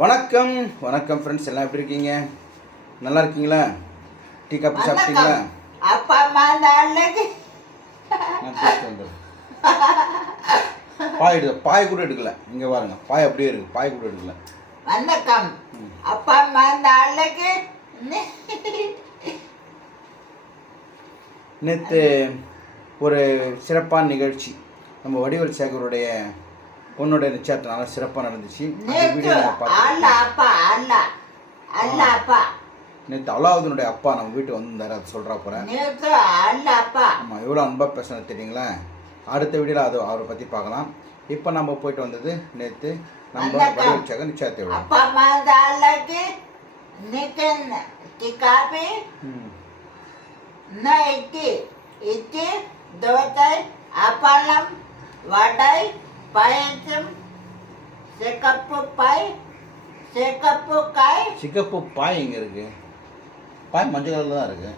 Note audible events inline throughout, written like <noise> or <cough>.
வணக்கம். வணக்கம் ஃப்ரெண்ட்ஸ் எல்லாம் எப்படி இருக்கீங்க? நல்லா இருக்கீங்களா? டீ காப்பி சாப்பிட்டீங்களா. அப்பா அம்மா அந்த வந்துடுறேன். பாய் எடுக்க பாய் கூட எடுக்கல. இங்கே பாருங்க பாய் அப்படியே இருக்கு. பாய் கூட எடுக்கல. வணக்கம். அப்பா அம்மா அந்த நேற்று ஒரு சிறப்பான நிகழ்ச்சி. நம்ம வடிவல் சேகருடைய பொண்ணுடைய நிச்சயத்து நல்லா சிறப்பாக நடந்துச்சு. நேற்று வீடியோ நம்ம அல்ல பார்த்துருக்கோம் அப்பா. நம்ம வீட்டு வந்திருந்தாரு அது சொல்கிறா போகிறேன் ஆமாம் எவ்வளோ அன்பாக பேசுனது தெரியுங்களா? அடுத்த வீடியோவில் அது அவரை பற்றி பார்க்கலாம். இப்போ நம்ம போயிட்டு வந்தது நேற்று நம்ம சேகர் நிச்சயத்தை தோசை அப்பளம் வடை பாயசம் சிகப்பு பாய் சிகப்பு காய் சிகப்பு பாய் எங்கே இருக்கு பாய் மஞ்சள் கலரில் தான் இருக்கு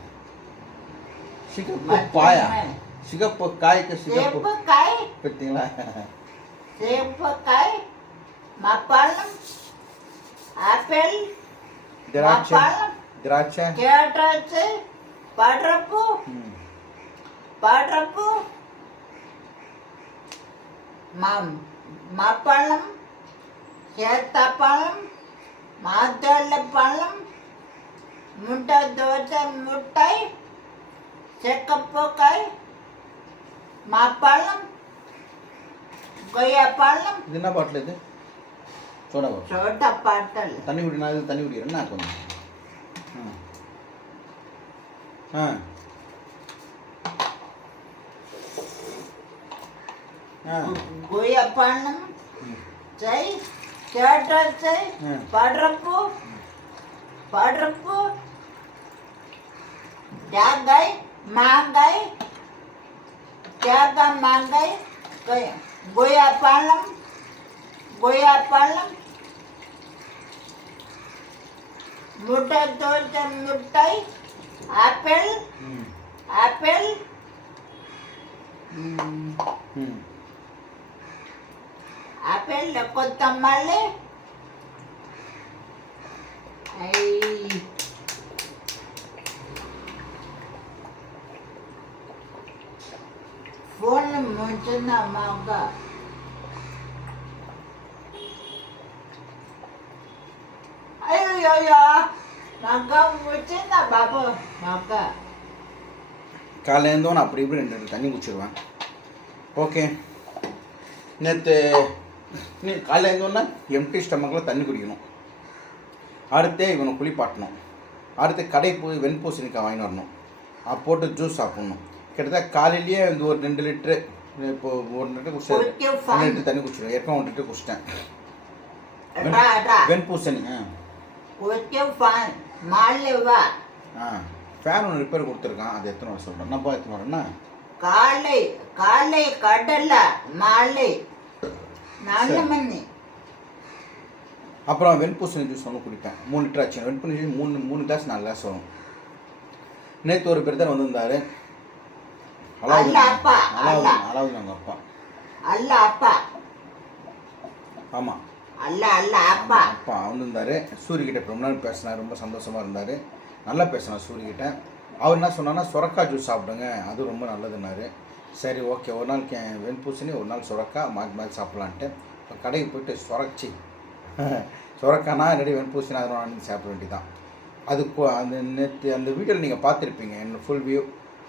சிகப்பு மஞ்சள் பாயா பாய். சிகப்பு காய்க்கு சிகப்பு சிகப்பு காய் பார்த்தீங்களா சிகப்பு காய் மப்பளம் ஆப்பிள் திராட்சை மப்பளம் திராட்சை கேரட் படரப்பு ம் படரப்பு மம் மப்பழம் சேத்தப்பழம் மாத்தளை பழம் முட்டை தோசை முட்டை செக்கப்பக்காய் மாப்பழம் கொய்யாப்பழம். இது என்ன பாட்டில் இது? Soda bottle. சோட்டா பாட்டல். தண்ணி குடி நான் இது தண்ணி குடிக்கிறேன் என்ன கொஞ்சம் ஆ. ஆ. ஆ கொய்யாப்பழம் ம். செய் கேரட் செய் ம். படரப்பு படரப்பு தேங்காய் மாங்காய் தேங்காய் மாங்காய் கொய்- கொய்யாப்பழம் கொய்யாப்பழம் முட்டை આપેલ લખો તમારે ફોન મોજના માગા காலையில் இருந்தோம் நான் அப்படி இப்படி ரெண்டு தண்ணி குடிச்சிடுவேன் ஓகே நேற்று நீ காலையில் எழுந்தோன்னா எம்டி ஸ்டமக்கில் தண்ணி குடிக்கணும். அடுத்தே இவனை குளிப்பாட்டணும். அடுத்து கடை போய் வெண்பூசணிக்காய் வாங்கிட்டு வரணும். அப்போ போட்டு ஜூஸ் சாப்பிடணும். கிட்டத்தட்ட காலையிலேயே வந்து ஒரு ரெண்டு லிட்ரு இப்போ ஒரு லிட்டர் குடிச்சேன் லிட்டர் தண்ணி குடிச்சிடும் ஏற்கனவே ஒரு லிட்டர் குடிச்சிட்டேன். வெண்பூசணி ஆ. ஃபேன் ஒன்று ரிப்பேர் கொடுத்துருக்கான். அது எத்தனை வர சொல்கிறேன் நான் எத்தனை வரேன்னா காலை காலை கடலை மாலை. நல்ல சரி. மண்ணி அப்புறம் வெண்பூசணி ஜூஸ் ஒன்று குடிப்பேன். மூணு லிட்டர் ஆச்சு. வெண்பூசணி ஜூஸ் மூணு மூணு கிளாஸ் நாலு கிளாஸ் வரும். நேற்று ஒரு பிரதர் வந்திருந்தாரு. அலாவுதீன் அவங்க அப்பா அல்ல. அப்ப. ஆமாம் அல்ல அல்ல அப்பா. அப்பா வந்திருந்தாரு. சூரியகிட்ட ரொம்ப நாள் பேசினார். ரொம்ப சந்தோஷமாக இருந்தார். நல்லா பேசினார் சூரியகிட்ட. அவர் என்ன சொன்னார்னா சுரக்காய் ஜூஸ் சாப்பிடுங்க. அது ரொம்ப நல்லதுன்னாரு. சரி ஓகே. ஒரு நாள் கே வெண்பூசணி ஒரு நாள் சுரக்காய் மாற்றி மாற்றி சாப்பிட்லான்ட்டு. இப்போ கடைக்கு போயிட்டு சுரச்சி. <laughs> சுரக்கானா ரெடி வெண்பூசணி அதை வாங்கி சாப்பிட வேண்டியதான் அது அந்த நேற்று அந்த வீடியோவில் நீங்கள் பார்த்துருப்பீங்க. என்னோட ஃபுல் வியூ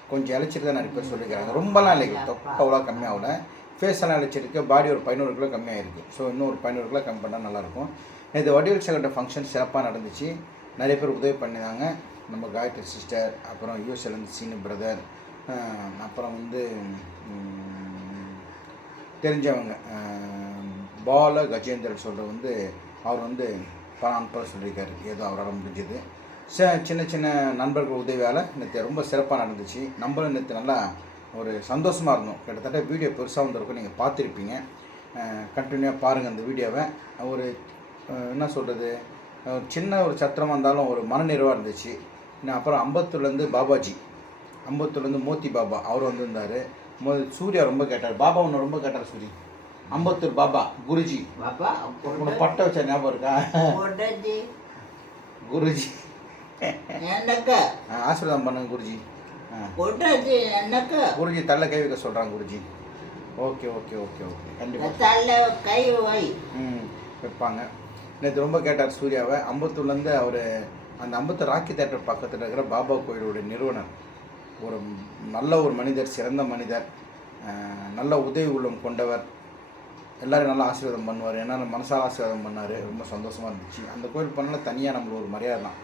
கொஞ்சம் இழைச்சிட்டு தான் நிறைய பேர் சொல்லிக்கிறாங்க ரொம்பலாம் இல்லைங்க தொப்பை அவ்வளோ கம்மியாகல ஃபேஸ் எல்லாம் இழைச்சிருக்கு பாடி ஒரு பதினோரு கிலோ கம்மியாயிருக்கு ஸோ இன்னும் ஒரு பதினோரு கிலோ கம்மி பண்ணால் நல்லாயிருக்கும். இது வடிவல் சேகர்ட்ட ஃபங்க்ஷன் சிறப்பாக நடந்துச்சு. நிறைய பேர் உதவி பண்ணினாங்க நம்ம காயத்ரி சிஸ்டர் அப்புறம் யூஎஸ்எல்லேருந்து சீனு பிரதர் அப்புறம் வந்து தெரிஞ்சவங்க பால கஜேந்திரன் சொல்கிற வந்து அவர் வந்து பணம் அனுப்ப சொல்லியிருக்காரு. ஏதோ அவரால் முடிஞ்சது. ச சின்ன சின்ன நண்பர்கள் உதவியால் நேற்று ரொம்ப சிறப்பாக நடந்துச்சு. நம்மளும் நேற்று நல்லா ஒரு சந்தோஷமாக இருந்தோம். கிட்டத்தட்ட வீடியோ பெருசாக வந்திருக்கும். நீங்கள் பார்த்துருப்பீங்க. கண்டினியூவாக பாருங்கள் அந்த வீடியோவை. ஒரு என்ன சொல்கிறது சின்ன ஒரு சத்திரமாக இருந்தாலும் ஒரு மனநிறைவாக இருந்துச்சு. அப்புறம் அம்பத்தூர்லேருந்து பாபாஜி. அம்பத்தூர்லேருந்து மோத்தி பாபா அவர் வந்திருந்தார் மோ சூர்யா ரொம்ப கேட்டார். பாபா ஒன்று ரொம்ப கேட்டார் சூரி. அம்பத்தூர் பாபா குருஜி. பாப்பா உனக்கு பட்டை வச்ச ஞாபகம் இருக்கா? குருஜி. ஆசீர்வாதம் பண்ணுங்க குருஜி. குருஜி தள்ள கை வைக்க சொல்கிறாங்க Guruji. Okay okay okay okay. கண்டிப்பாக கை வை. ம் வைப்பாங்க. நேற்று ரொம்ப கேட்டார் சூர்யாவை. அம்பத்தூர்லேருந்து அவர் அந்த அம்பத்தூர் ராக்கி தேட்டர் பக்கத்தில் இருக்கிற பாபா கோயிலுடைய நிறுவனர். ஒரு நல்ல ஒரு மனிதர் சிறந்த மனிதர் நல்ல உதவி உள்ளம் கொண்டவர். எல்லாரும் நல்லா ஆசீர்வாதம் பண்ணுவார். ஏன்னா மனசால ஆசீர்வாதம் பண்ணார். ரொம்ப சந்தோஷமாக இருந்துச்சு. அந்த கோயில் பண்ணல தனியாக நம்மளுக்கு ஒரு மரியாதை தான்.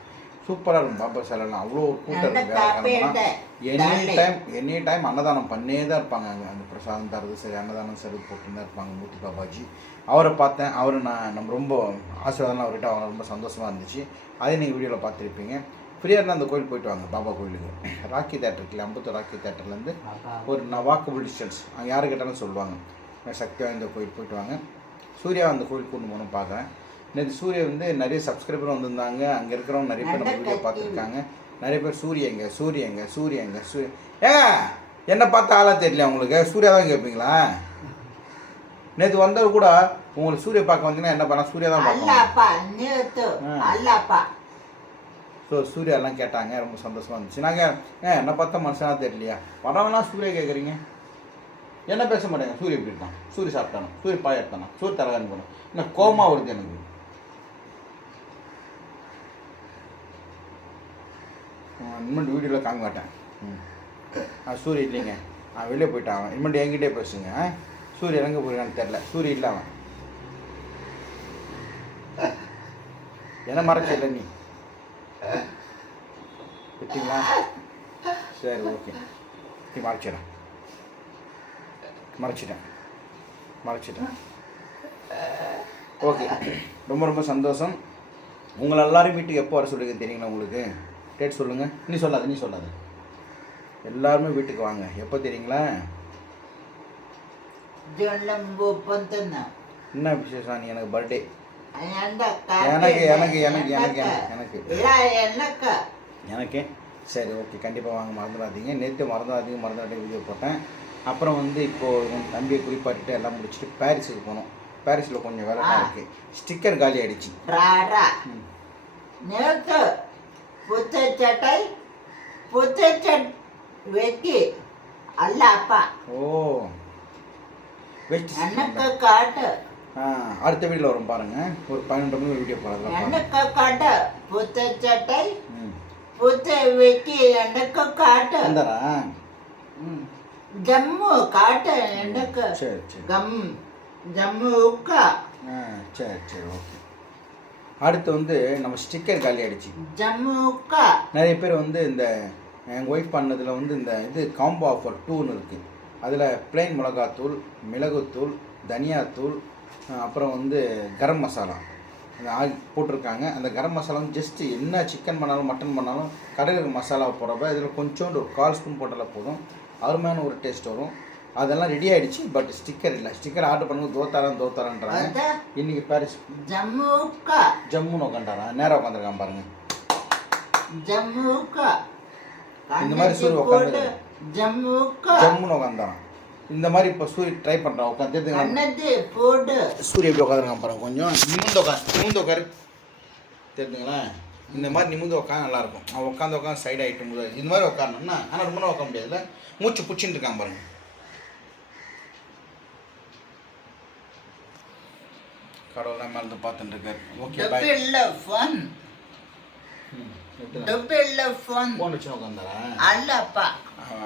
சூப்பராக இருக்கும் பாபா சிலைலாம் அவ்வளோ ஒரு கூட்டம் இருக்கும் எனி. டைம் எனி டைம் அன்னதானம் பண்ணே தான் இருப்பாங்க அங்கே. அந்த பிரசாதம் தரது சரி அன்னதானம் சரி போட்டு தான் இருப்பாங்க மூர்த்தி பாபாஜி. அவரை பார்த்தேன். அவரை நான் நம்ம ரொம்ப ஆசீர்வாதம் அவர்கிட்ட அவர் ரொம்ப சந்தோஷமாக இருந்துச்சு. அதே நீங்கள் வீடியோவில் பார்த்துருப்பீங்க. ஃப்ரீயாக இருந்தால் அந்த கோயில் போயிட்டு வாங்க பாபா கோயிலுக்கு. ராக்கி தேட்டர் இருக்குல்ல அம்பத்தூர் ராக்கி தேட்டர்லேருந்து ஒரு நான் வாக்கபிள் டிஸ்டன்ஸ் அங்கே யாரு கேட்டாலும் சொல்லுவாங்க. சக்தி வாய்ந்த கோயில் போயிட்டு வாங்க. சூர்யா அந்த கோயில் கொண்டு போகணும் பார்க்குறேன் நேற்று சூர்யா வந்து நிறைய சப்ஸ்கிரைபரும் வந்திருந்தாங்க. அங்கே இருக்கிறவங்க நிறைய பேர் நம்ம வீடியோ பார்த்துருக்காங்க. நிறைய பேர் சூரியங்க சூரியங்க சூரியங்க சூரிய ஏங்க என்ன பார்த்து ஆளா தெரியல உங்களுக்கு. சூர்யா தான் கேட்பீங்களா நேற்று வந்தவர் கூட உங்களுக்கு சூர்யா பார்க்க வந்தீங்கன்னா என்ன பண்ண சூர்யா தான் பார்க்கணும் அல்லப்பா நிறுத்து ஆ. அல்லப்பா ஸோ சூர்யாலாம் கேட்டாங்க ரொம்ப சந்தோஷமாக இருந்துச்சு. நாங்கள் ஏன் என்னை பார்த்தா மனுஷனா தெரியலையா? வரவங்களாம் சூர்யா கேட்குறீங்க என்ன பேச மாட்டேங்க? சூரிய இப்படி இருக்கான். சூரிய சாப்பிட்டானோ? சூரிய பாய எடுத்தானா? சூரிய தலகாணி போனோம் என்ன கோமா வருது எனக்கு. இனிமேல் வீடியோவில் காங்க மாட்டேன். ம். ஆ சூரிய இல்லைங்க. ஆ வெளியே போயிட்டான் அவன். இனிமேல் என்கிட்டே பேசுங்க. ஆ? சூரிய எங்கே போயிருக்கான்னு தெரில சூரிய இல்லை அவன். என்ன மறைச்ச இல்லை நீ? விட்டீங்களா சரி ஓகே நீ மறைச்சிடேன் மறைச்சிட்டேன் மறைச்சிட்டேன் ஓகே ரொம்ப ரொம்ப சந்தோஷம். உங்களை எல்லாரும் வீட்டுக்கு எப்போ வர சொல்லுங்க தெரியுங்களா உங்களுக்கு? டேட் சொல்லுங்கள் நீ சொல்லாத நீ சொல்லாத. எல்லாருமே வீட்டுக்கு வாங்க. எப்போ தெரியுங்களா? என்ன விசேஷம்? நீ எனக்கு பர்த்டே எனக்கு, எனக்கு, எனக்கு, எனக்கு, எனக்கு. எனக்கு. எனக்கு. சரி ஓகே கண்டிப்பாக வாங்க மறந்துடாதீங்க. நேற்று மறந்துடாதீங்க மறந்துடாதீங்க வீடியோ போட்டேன். அப்புறம் வந்து இப்போது என் தம்பியை குளிப்பாட்டிட்டு எல்லாம் முடிச்சுட்டு பாரிஸுக்கு போனோம். பாரிஸில் கொஞ்சம் வேலை. இருக்குது ஸ்டிக்கர் காலி ம். நேத்து புத்த சட்டை புத்த சட் வெட்டி. அல்ல அப்பா. ஓ. எனக்கு காட்டு. அடுத்த வீடியோவில் வரும் பாருங்கள் ஒரு பன்னெண்டு மணி வீடியோ போகிறதுல பாருங்க எனக்கு காட்டு. புத்த சட்டை காட்டு. வந்தாரா ம். ஜம்மு காட்டு எனக்கு சரி சரி. கம். ஜம்மு உக்கா. ஆ சரி சரி ஓகே. அடுத்து வந்து நம்ம ஸ்டிக்கர் காலி ஆயிடுச்சு. ஜம்மு உக்கா. நிறைய பேர் வந்து இந்த எங்கள் ஒய்ஃப் பண்ணதில் வந்து இந்த இது காம்போ ஆஃபர் டூன்னு இருக்குது அதில் பிளெயின் மிளகாத்தூள் மிளகுத்தூள் தனியாத்தூள் அப்புறம் வந்து கரம் மசாலா. ஆள் போட்டிருக்காங்க. அந்த கரம் மசாலா வந்து ஜஸ்ட்டு என்ன சிக்கன் பண்ணாலும் மட்டன் பண்ணாலும் கடையில் மசாலா போடுறப்ப இதில் கொஞ்சோண்டு ஒரு கால் ஸ்பூன் போட்டாலே போதும். அருமையான ஒரு டேஸ்ட் வரும். அதெல்லாம் ரெடி ஆயிடுச்சு பட் ஸ்டிக்கர் இல்லை. ஸ்டிக்கர் ஆர்டர் பண்ணும்போது தோத்தாரான் தோத்தாரான்றாங்க. அது இன்றைக்கி பாரிஸ் ஜம்மு உக்கா. ஜம்முன்னு உட்காண்டாரான் நேராக உட்காந்துருக்கான் பாருங்க. ஜம்மு உக்கா. இந்த மாதிரி போட்டு உட்காந்து ஜம்மு உக்கா. ஜம்முன்னு உட்காந்தான் இந்த மாதிரி இப்போ சூரிய ட்ரை பண்ணுறான் உட்காந்து கண்ணது போடு. சூரிய எப்படி உட்காந்துருக்கான் பாருங்க கொஞ்சம் நிமிந்து உட்காந்து நிமிந்து உட்காரு தெரிஞ்சுங்களா இந்த மாதிரி நிமிந்து உட்காந்து நல்லாயிருக்கும். அவன் உட்காந்து உட்காந்து சைடு ஆகிட்டு முடியாது இந்த மாதிரி உட்காரணும்னா ஆனால் ரொம்ப நேரம் உட்கார முடியாதுல்ல. மூச்சு பிடிச்சின்னு இருக்கான் பாருங்க. கடவுள் மேலே பார்த்துட்டு இருக்காரு. ஓகே பாய் டப்பில்ல ஃபோன் டப்பில்ல ஃபோன் ஃபோன் வச்சு உட்காந்தாரா அல்லப்பா.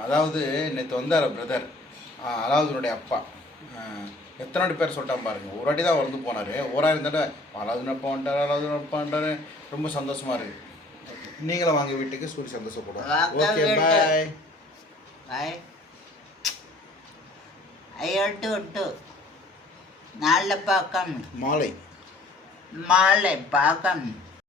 அதாவது நேற்று வந்தார் பிரதர் அலாவுதனுடைய அப்பா. எத்தனை பேர் சொல்லிட்டான் பாருங்க. ஒரு வாட்டி தான் வந்து போனார். ஓராயிரம் தடவை அலாவுதன் அப்பா வந்துட்டார் அலாவுதன் அப்பா வந்துட்டாரு ரொம்ப சந்தோஷமா இருக்கு. நீங்களும் வாங்க வீட்டுக்கு சூரிய சந்தோஷப்படுவோம். ஓகே. பாய் பாய் ஐயோட்டு விட்டு நாளை பார்க்கணும். மாலை. மாலை பார்க்கணும்.